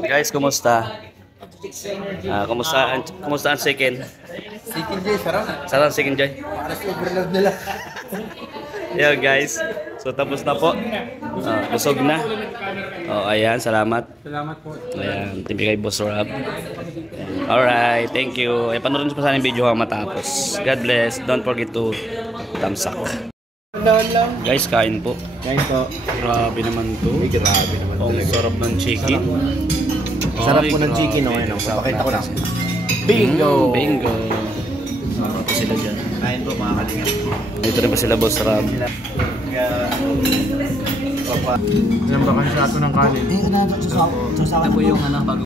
Guys, kumusta? Kumusta ang second? Second Joy, sarap. Sarap ang second Joy? Para sa overload nila. Yeah guys, so tapos na po. Busog na. Oh, ayan, salamat. Salamat po. Ayan, tipi kay Boss Rob. Alright, thank you. Ay, panoorin nyo pa sana yung video hanggang matapos. God bless. Don't forget to thumbs up. Guys, kain po. Kain po. Grabe naman to. Ay, grabe naman Ang talaga. sarap ng chicken. Sarap po ng chicken, no? Ano? Papakita ko lang. Bingo! Bingo! Sarap pa sila dyan. Kain po mga kalingap. Dito rin pa sila Boss Rob. Papa. Ilang ba kasi ato ng kanin? Ito po yung bago.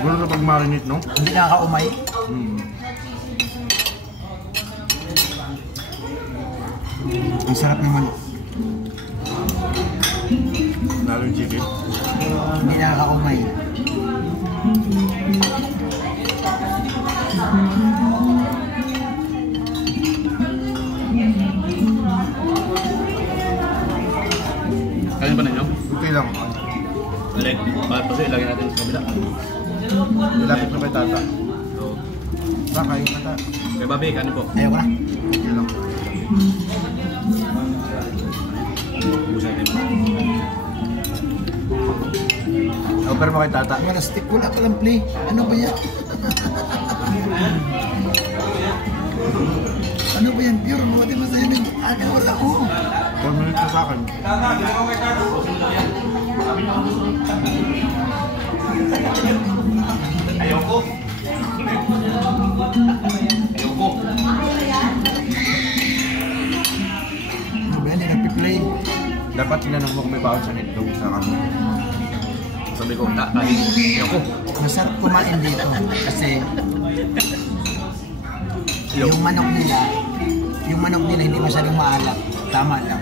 Gulo na pag-marinate, no? Hindi nakakaumay. Ang sarap naman. Lalo yung chicken. Hindi nakakaumay. Kain pa ninyo? Okay lang. Balik, kasi ilagay natin sa kabila. Ilapit na kay tata. Kain tata. Kay Babi, kanin po. Ayaw ko na. Okay lang. Busan din. Offer mo kay tata. Wala stick, wala palang play. Ano ba yan? Ano ba yan? Pure mo. Di masaya na. Aga, wala ko. 4 minutes na sa akin. sila nang may baon sa nito sa kamo. Sabi ko, tayo ko. Masarap kumain dito kasi yung manok nila hindi masyadong maalat. Tama lang.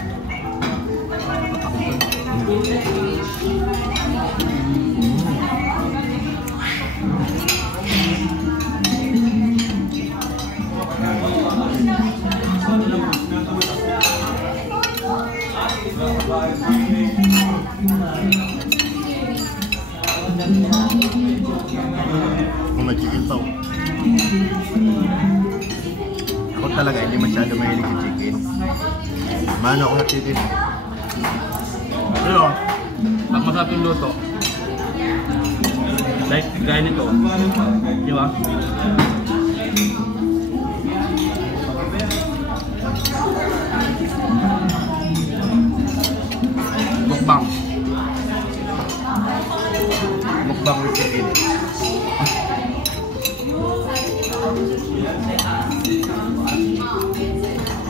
Kung may chicken pa. Ako talaga hindi masyado mahilig sa chicken. Mano ako sa chicken. Pero, pag masarap yung luto, like gaya nito, di ba? Mukbang. Mukbang with chicken.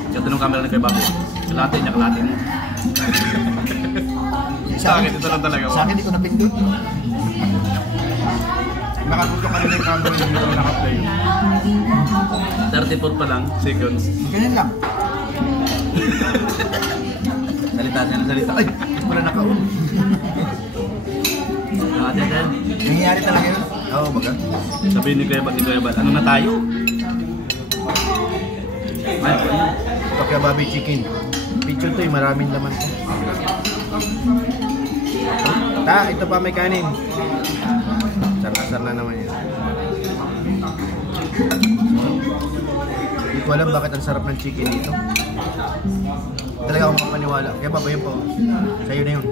Ito nung camera ni kay Bobby. Kalate niya, kalate mo. Sa akin, ito lang talaga. Sa akin, hindi ko napindot. Nakagusto ka rin yung camera yung dito naka-play. 34 pa lang, seconds. Ganyan lang. Salita siya ng salita. Ay! Wala naka-on. Kalate din. Nangyayari talaga yun. Oo, baga. Sabihin ni Kuya Bal, ano na tayo? Ay, Ito kaya Bobby chicken. Picture to maraming laman to. Ito pa may kanin. Sarap na naman yan. Hindi ko alam bakit ang sarap ng chicken dito. Talaga akong makapaniwala. Kaya Bobby yun po. Sa'yo na yun.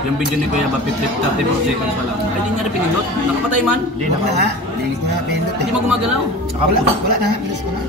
yung video ni Kuya Bal, 34 seconds pa lang. Ay, di nga rin pinindot. Nakapatay man. Hindi Wala na nga. Hindi ko nga pindot eh. Hindi mo gumagalaw. Wala na nga. Bilis ko na.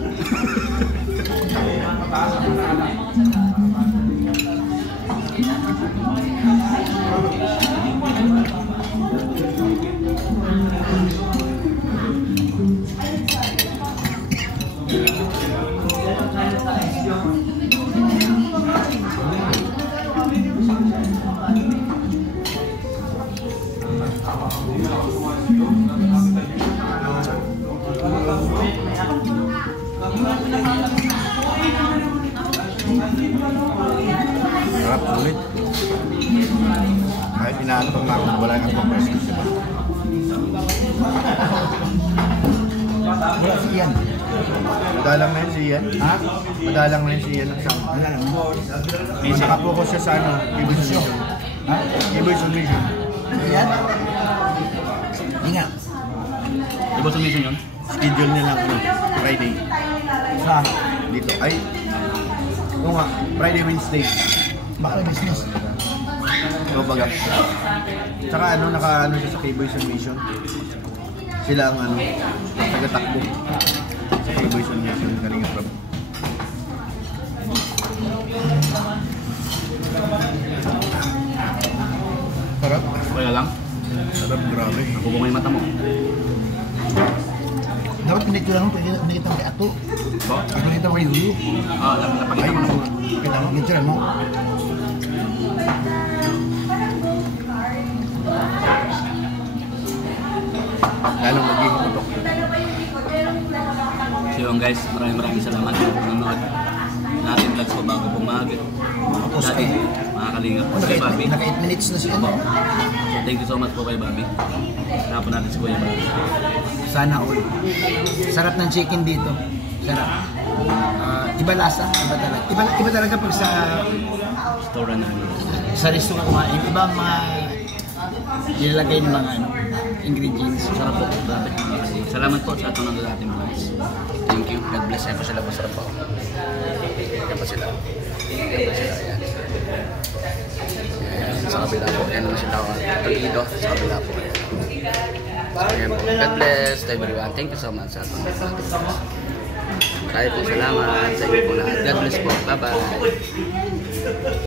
Sarap ulit. Kahit inaano pang ako, wala nang pang-press. Wala si Ian. Madalang na yun si Ian. Ha? Madalang na yun si Ian ng sang. Wala lang. Nakapokus siya sa ano, Iboy Submission. Ha? Iboy Submission. Ian? Hindi nga. Di ba sumisin yun? Schedule niya lang ano, Friday. Sa Dito. Ay, oo nga, Friday, Wednesday. baka business. So baga. Tsaka ano, naka-ano siya sa K-Boy Submission. Sila ang ano, taga-takbo. Sa K-Boy Submission, Kalinga Prab. Sarap. Kaya lang. Sarap, grabe. Ako ba may mata mo? Dapat pinito lang kung hindi kitang kay Ato. Ba? Ito kita kay Lulu. Ah, napakita mo na po. Kita mo, pinito lang mo. Lalong magiging putok. So yun guys, maraming salamat sa panonood natin vlogs ko bago pumaga. Dati, mga kalingap. Kay Bobby. Naka 8 minutes na siya. So, thank you so much po kay Bobby. Tapos natin si Kuya Bobby. Sana all. Sarap ng chicken dito. Sarap. Iba lasa, iba talaga. Iba talaga pag Store na kami. sa restaurant kumain. Iba ang mga nilalagay ng mga ingredients. Sarap po. Grabe. Salamat po sa atong nanonood ating vlogs. Thank you. God bless. Ayan po sila. Masarap po. Ayan po sila. Ayan po sila. Ayan. Ayan. Sa kabila po. Ayan naman sila. Toledo. Sa kabila po. So, ayan po. God bless to everyone. Thank you so much sa atong nanonood ating vlogs. Maraming po salamat sa inyo po lahat. God bless po. Bye-bye.